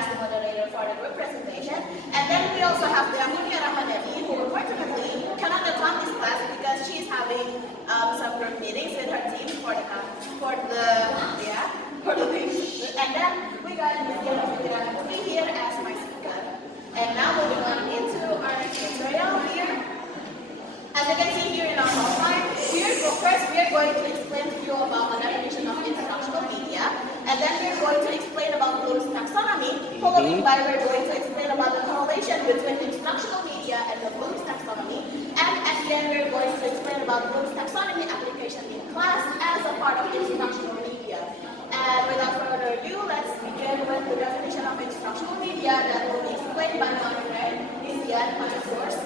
as the moderator for the group presentation. And then we also have the Rahmaneli, who unfortunately cannot attend this class because she's having some group meetings with her team for the things. And then we got Ms. Yana here as my speaker. And now moving on into our next tutorial here. As you can see here in our outline, first we are going to explain to you about the definition of instructional media, and then we are going to explain about Bloom's taxonomy, following by we're going to explain about the correlation between instructional media and the Bloom's taxonomy, and at the end we're going to explain about Bloom's taxonomy application in class as a part of instructional media. And without further ado, let's begin with the definition of instructional media that will be explained by my friend, Ms. Yan, my source.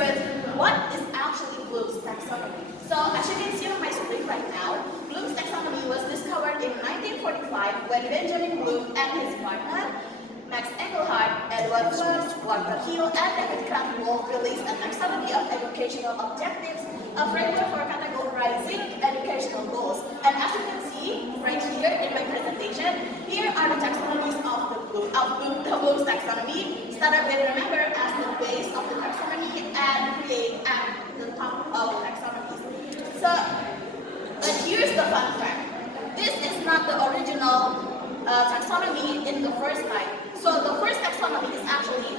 with what is actually Bloom's taxonomy. So as you can see on my screen right now, Bloom's taxonomy was discovered in 1945 when Benjamin Bloom and his partner, Max Engelhardt, Edward First, Walter Hill, and David Cranwell released a taxonomy of educational objectives, a framework for categorizing educational goals. And as you can see right here in my presentation, here are the taxonomies of the Bloom's taxonomy, started with remember as the base of the taxonomy and create at the top of the taxonomy. So, but here's the fun fact. This is not the original taxonomy in the first slide. So the first taxonomy is actually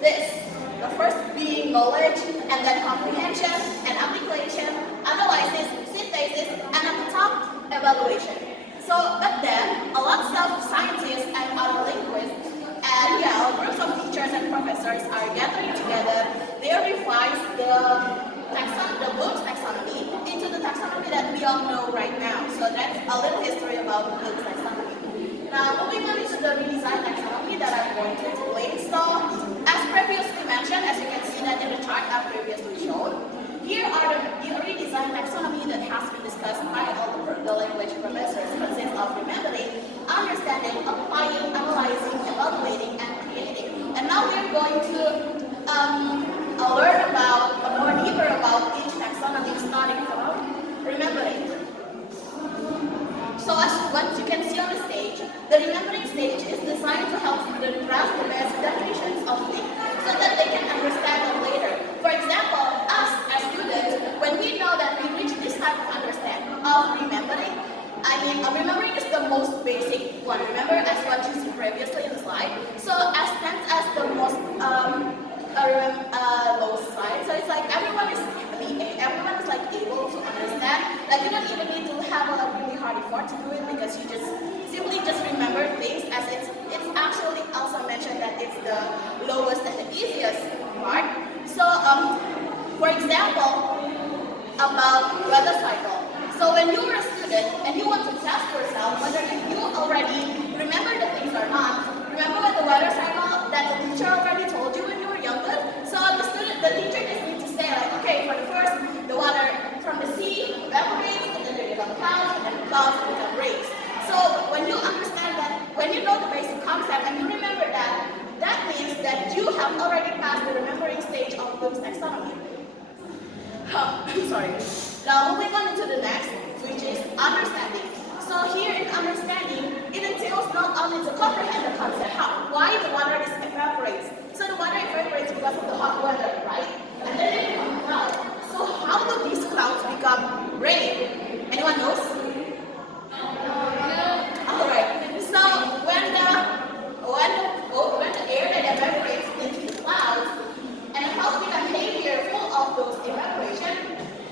this. The first being knowledge, and then comprehension, and application, analysis, synthesis, and at the top, evaluation. So, but then, a lot of scientists and other linguists, and groups of teachers and professors are gathering together. They revise the Bloom's taxonomy into the taxonomy that we all know right now. So that's a little history about Bloom's taxonomy. Now, moving on to the redesigned taxonomy that I'm going to explain. So, as previously mentioned, as you can see that in the chart I've previously shown, here are the redesigned taxonomy that has been discussed by all the language professors. Consists of remembering, understanding, applying, analyzing, evaluating, and creating. And now we're going to learn about, more deeper about each taxonomy, starting from remembering. So as what you can see on the stage, the remembering stage is designed to help students grasp the basic definitions of things so that they can understand them later. For example, us as students, when we know that we reach this type of understanding of remembering, remembering is the most basic one. Remember as what you see previously in the slide. So as stands as the most lowest slide. So it's like everyone is like able to understand. Like you don't even need to have a really hard effort to do it because you just simply remember things as it's actually also mentioned that it's the lowest and the easiest part. So for example, about weather cycle. So when you were a student and you want to test yourself whether if you already remember the things or not, remember what the weather cycle that the teacher already told you when you were younger? So the teacher just needs to say like, okay, for the first, the water from the sea evaporates, and then they become clouds, and then clouds become rains. So when you understand that, when you know the basic concept and you remember that, that means that you have already passed the remembering stage of Bloom's taxonomy. Sorry. Now moving on to the next, which is understanding. So here in understanding, it entails not only to comprehend the concept, why the water evaporates. So the water evaporates because of the hot weather, right? And then they become clouds. So how do these clouds become rain? Anyone knows? Alright. So when the air that evaporates into the clouds, and the clouds become heavier, full of those evaporation,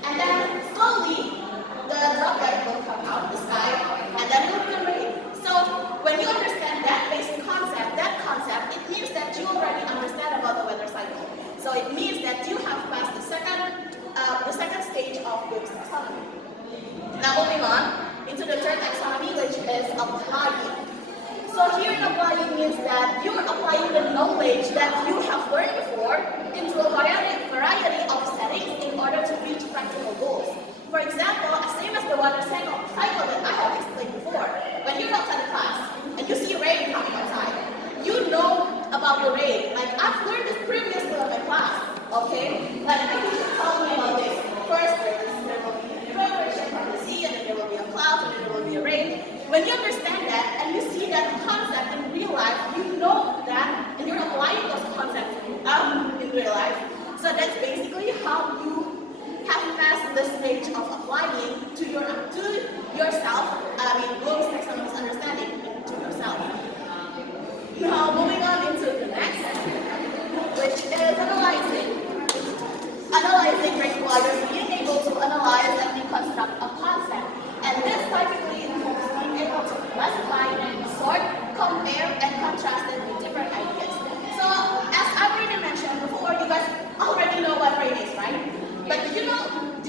and then slowly the droplet will come out of the sky, and then it will become rain. So when you understand that basic concept, it means that you already understand about the weather cycle. So it means that you have passed the second stage of Bloom's taxonomy. Now moving on into the third taxonomy, which is applying. So here in applying means that you're applying the knowledge that you have learned before into a variety of settings in order to reach practical goals. For example, same as the water cycle that I have explained before. When you're outside the class and you see rain coming outside, you know about the rain. Like I've learned this previously in my class, okay? Like my teacher told me about this. First, there will be evaporation from the sea, and then there will be a cloud, and then there will be a rain. When you understand that and you see that concept in real life, you know that, and you're applying those concepts in real life. So that's basically how you have passed the stage of applying to yourself. Bloom's taxonomy's understanding to yourself. Now moving on into the next, which is analyzing. Analyzing requires being able to analyze and reconstruct a concept, and this typically involves being able to classify, sort, compare, and contrast it with different ideas. So, as I've already mentioned before, you guys already know what rain is, right? But did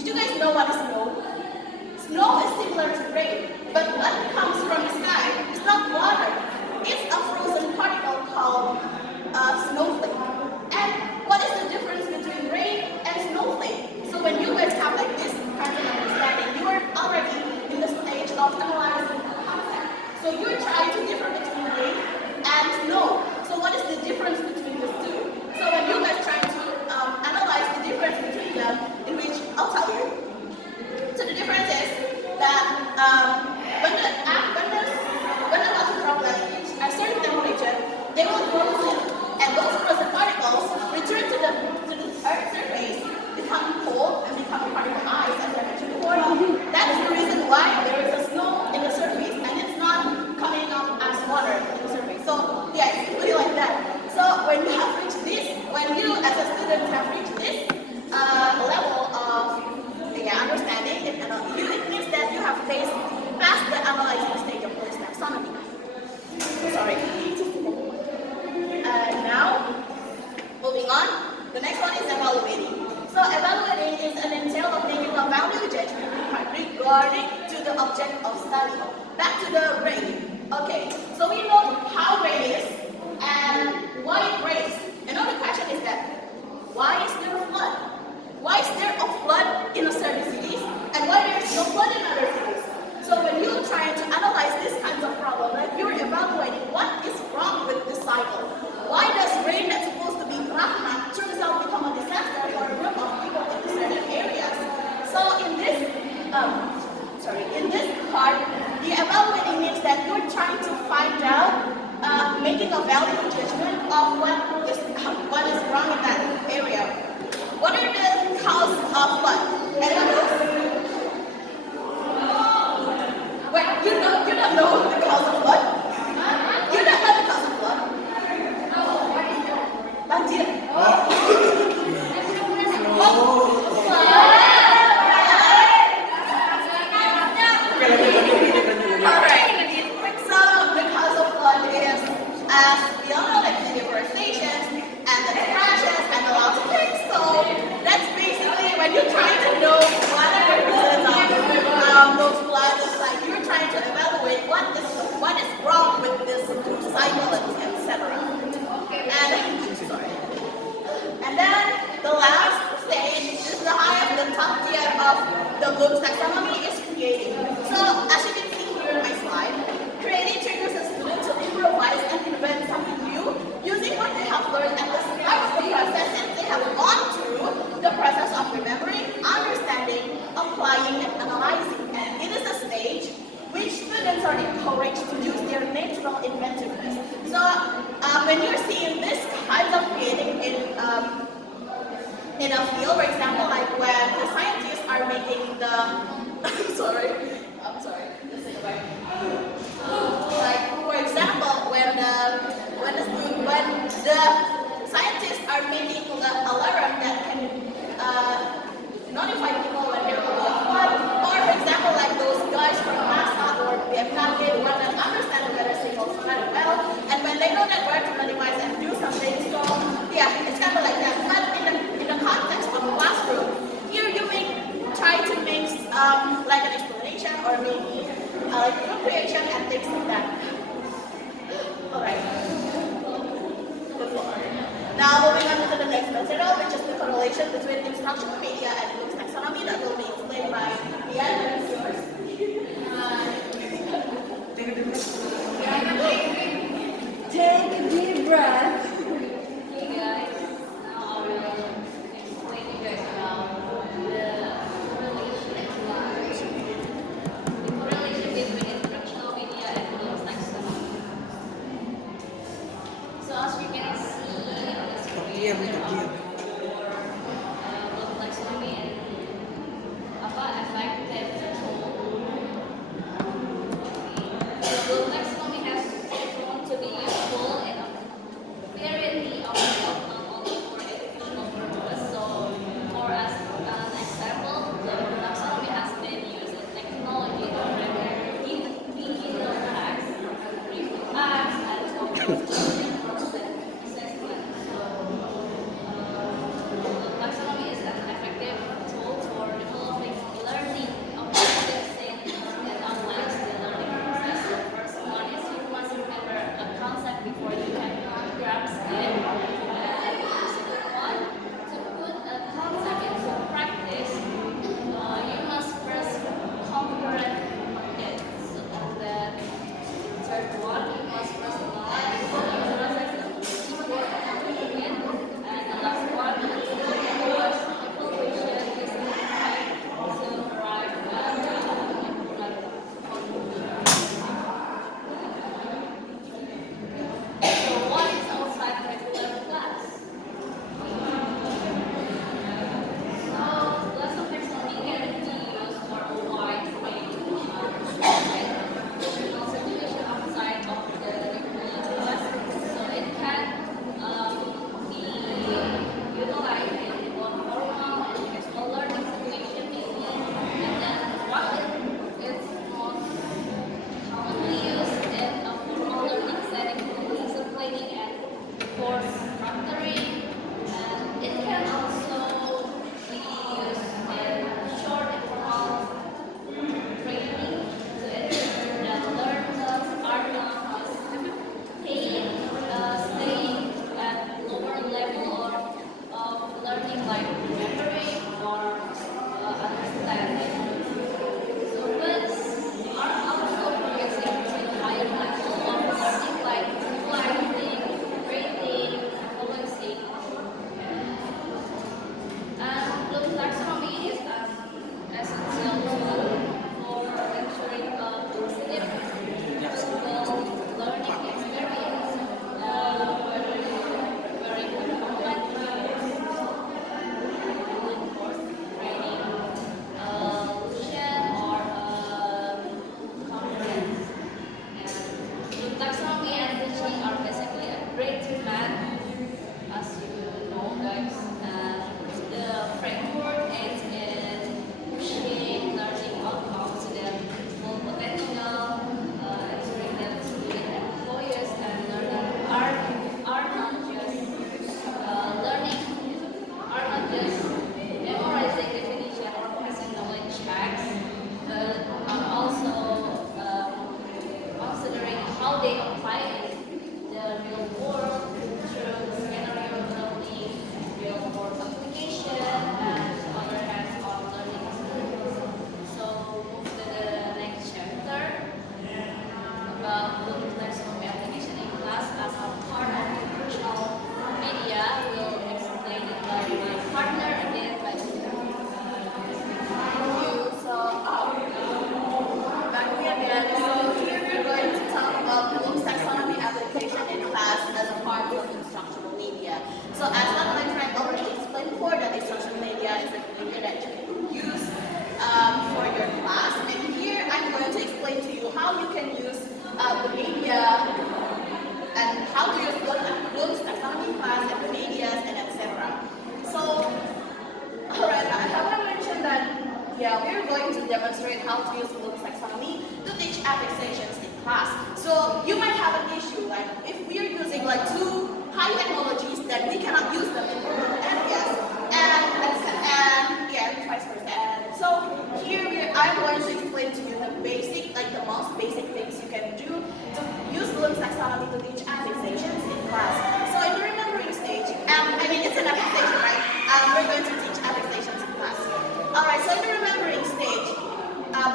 you guys know what is snow? Snow is similar to rain, but what comes from the sky is not water. It's a frozen particle called snowflake. And what is the difference between rain difference is that when the water droplets reach a certain temperature, they will frozen, and those frozen particles return to the Earth's surface, become cold, and become a particle ice, as I mentioned before. That is the reason why there is a snow in the surface, and it's not coming up as water in the surface. So yeah, it's really like that. So when you have reached this, when you as a student have reached this level of understanding, it means that you have passed the analyzing stage of this taxonomy. Sorry. Now, moving on, the next one is evaluating. So evaluating is an entail of making a value judgment regarding to the object of study. Back to the rain. Okay, so we know how rain is and why it rains. Another question is that, why is there a flood? Why is there a flood in a certain cities and why there is no flood in other cities? So when you're trying to analyze this kinds of problem, like you're evaluating what is wrong with this cycle. Why does rain that's supposed to be rahmat turns out to become a disaster for a group of people in certain areas? So in this part, the evaluating means that you're trying to find out, making a value judgment of what is wrong in that area. What are the causes of flood? Anyone knows? Wait, you don't know the cause of flood? You don't know the cause of flood? Banjir. Alright. So the cause of flood is, as we all know, like the deforestation and the crashes and a lot of things. So that's basically when you're trying to know what are the reasons of those floods. Like you're trying to evaluate what is wrong with this cycle, etc. And then the last stage is the highest, the top tier of the Bloom's taxonomy is creating. So as you can see here in my slide, creating triggers a student to improvise and invent something new using what they have learned at the start of the process, and they have gone through the process of remembering, understanding, applying, and analyzing. And it is a stage which students are encouraged to use their natural inventiveness. So when you're seeing this kind of creating in a field, for example, like when the scientists are making the I'm sorry, this is right. Like for example, when the scientists are making the alarm that can notify people when they're going to flood, or for example, like those guys from Bahasa or the FKIP, the one that understand the weather signals very well, and when they know that where to minimize and do something, so yeah, it's kind of like that. But in the context of a classroom, here you try to make like an explanation or maybe like group creation and things like that. Alright. Now moving on to the next material, which is the correlation between instructional media and Bloom's taxonomy, that will be explained by Ian and yours. Take a deep breath. Hey guys, now I will explain you guys about the correlation between instructional media and Bloom's taxonomy. So as you can see in the screen, there are Bloom's taxonomy and effective tool. The Bloom's taxonomy has shown to be useful in a variety of fields, not only for educational purposes. So, for as an example, the taxonomy has been used in technology to render digital text, review apps, and so learning process assessment. So, taxonomy is an effective tool for developing learning objectives and outlines the learning process. So, first one is you must remember a concept before you can grasp it. And the second one, to put a concept into practice, you must first comprehend it. So, and the third one, you must first analyze Yeah, we're going to demonstrate how to use Bloom's taxonomy to teach affixations in class. So you might have an issue, like if we're using like two high technologies that we cannot use them in rural areas, and yeah, vice versa. And so here I'm going to explain to you the basic, like the most basic things you can do to use Bloom's taxonomy to teach affixations in class. So in the remembering stage, I mean it's an affixation, right? We're going to teach affixations in class. Alright, so in the remembering stage,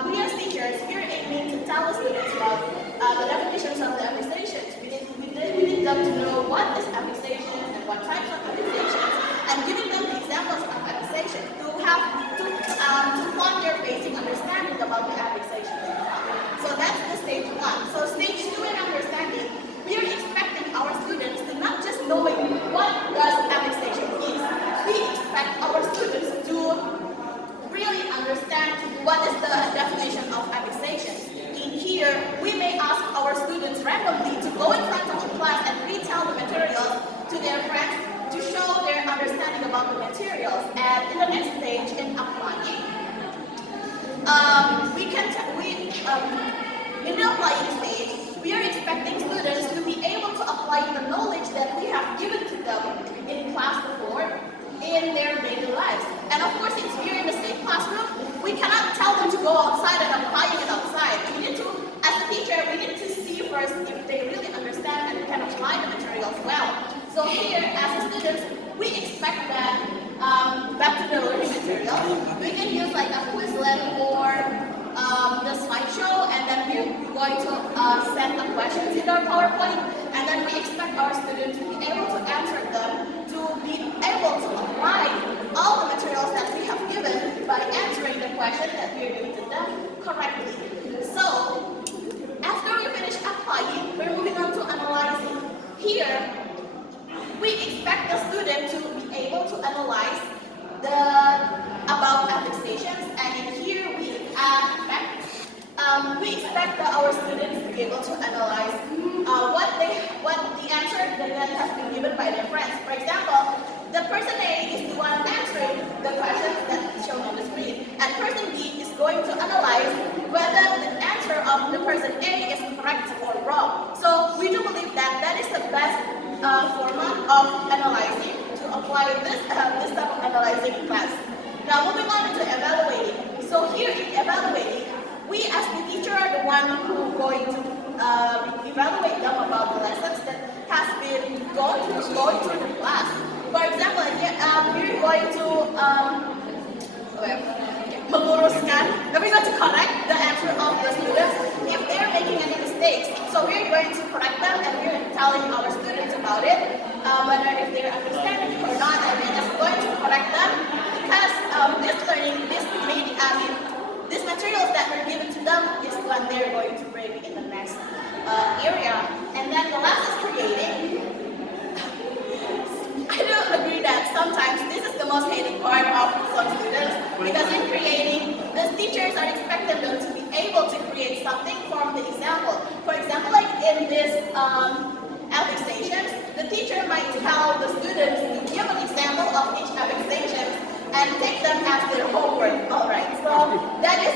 we as teachers, we're aiming to tell the students about the definitions of the affixations. We need them to know what is affixation and what types of affixations, and giving them the examples of affixation to form their basic understanding about the affixations. So that's the stage one. So stage two in understanding, we are expecting our students to not just knowing what does affixation is. We expect our students to really understand what is the definition of affixations. In here, we may ask our students randomly to go in front of the class and retell the materials to their friends to show their understanding about the materials. And in the next stage, in applying, in the applying stage, we are expecting students to be able to apply the knowledge that we have given to them in class before in their daily lives. And of course, since we're in the same classroom, we cannot tell them to go outside and apply it outside. We need to, as a teacher, we need to see first if they really understand and can apply the materials well. So here, as a students, we expect that back to the learning materials, we can use like a Quizlet or the slideshow, and then we're going to set the questions in our PowerPoint, and then we expect our students to be able to answer them, to be able to apply all the materials that we have given by answering the question that we are giving to them correctly. So, after we finish applying, we're moving on to analyzing. Here, we expect the student to be able to analyze about affixations, and in here we expect our students to be able to analyze what the answer that has been given by their friends. For example, the person A is the one answering the questions that is shown on the screen, and person B is going to analyze whether the answer of the person A is correct or wrong. So we do believe that that is the best format of analyzing to apply this type of analyzing in class. Now moving on to evaluating. So here in evaluating, we as the teacher are the one who going to evaluate them about the lessons that has been going through the class. For example, we're going to meluruskan, we're going to correct the answer of the students if they're making any mistakes. So we're going to correct them, and we're telling our students about it, whether if they're understanding it or not, and we're just going to correct them because these materials that were given to them is what they're going to bring in the next area. And then the last is creating. I don't agree that sometimes this is the most hated part of some students, because in creating, the teachers are expecting them to be able to create something from the example. For example, like in this affixations, the teacher might tell the students to give an example of each affixation and take them as their homework. Alright, so that is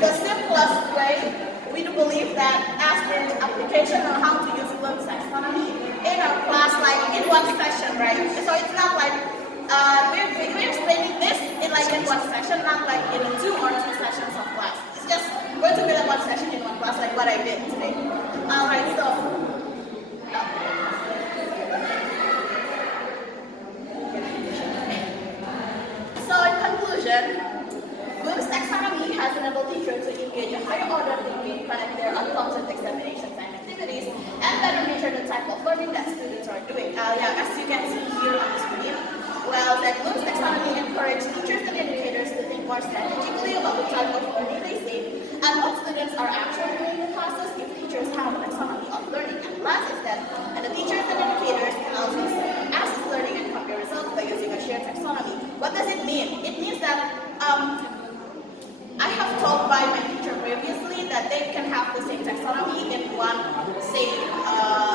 the simplest way. We do believe that as an application on how to use Bloom's taxonomy in our class, like in one session, right? So it's not like we're explaining this in one session, not like in 2 or 3 sessions of class. It's just going to be like one session in one class, like what I did today. Alright, so in conclusion, Bloom's taxonomy has enabled teachers to engage a higher order thinking, connect their unconcept examinations and activities, and better measure the type of learning that students are doing. As you can see here on the screen, that Bloom's taxonomy encourages teachers and educators to think more strategically about the type of learning they see and what students are actually doing in classes if teachers have a taxonomy of learning. And last is that the teachers and educators can also assess learning and compare results by using a shared taxonomy. What does it mean? It means that I have told by my teacher previously that they can have the same taxonomy in one same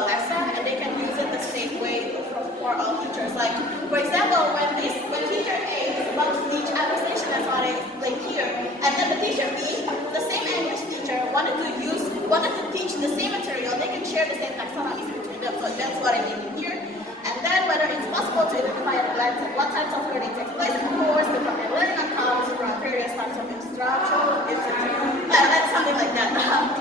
lesson, and they can use it the same way for all teachers. Like, for example, when teacher A is about to teach affixation, as what I explained here, wanted to teach the same material, they can share the same taxonomies between them. So that's what I mean here. And then whether it's possible to identify and glance at what types of learning takes place in the course, the learning outcomes from various types of instructional institutions. That's something like that.